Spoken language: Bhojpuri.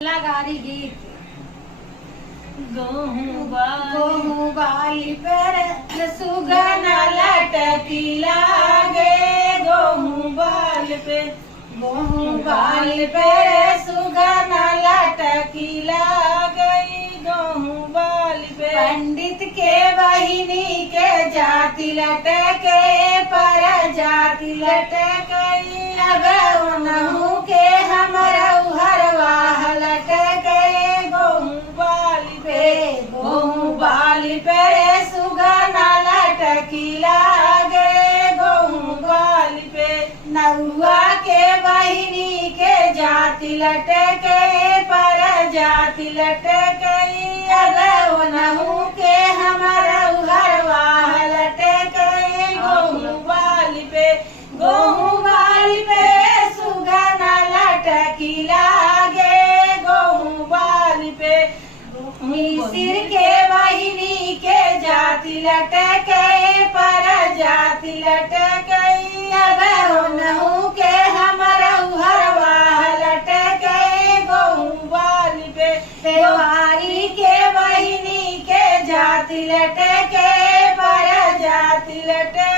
लगारी गीत गोहूं बाली पर सुगन लटकी लागे। गोहूं बाल पे गोहूं बाली पर सुगन लटकी लागई। गोहूं बाल पे पंडित के बहिनी के जाति लटके पर जाति लटकई। अब उनहु के हमरा हरवाह लटके। गोहूं बाल पे गोहूं बाली पे सुगन लटकी लागे। गोहूं बाल पे नौआ के बहिनी के जाति लटके पर जाति लटकई। अब उनहु के हमरा हरवाह लटके। गोहूं बाल पे गोहूं बाली पे सुगन लटकी लागे। गोहूं बाल पे मिसिर के बहिनी के जाति लटके पर जाति लटकई। अब उनहु के हमरा हरवाह लटके। गोहूं बाल पे त्योहारी के बहिनी के जाति लटके पर जाति लटके।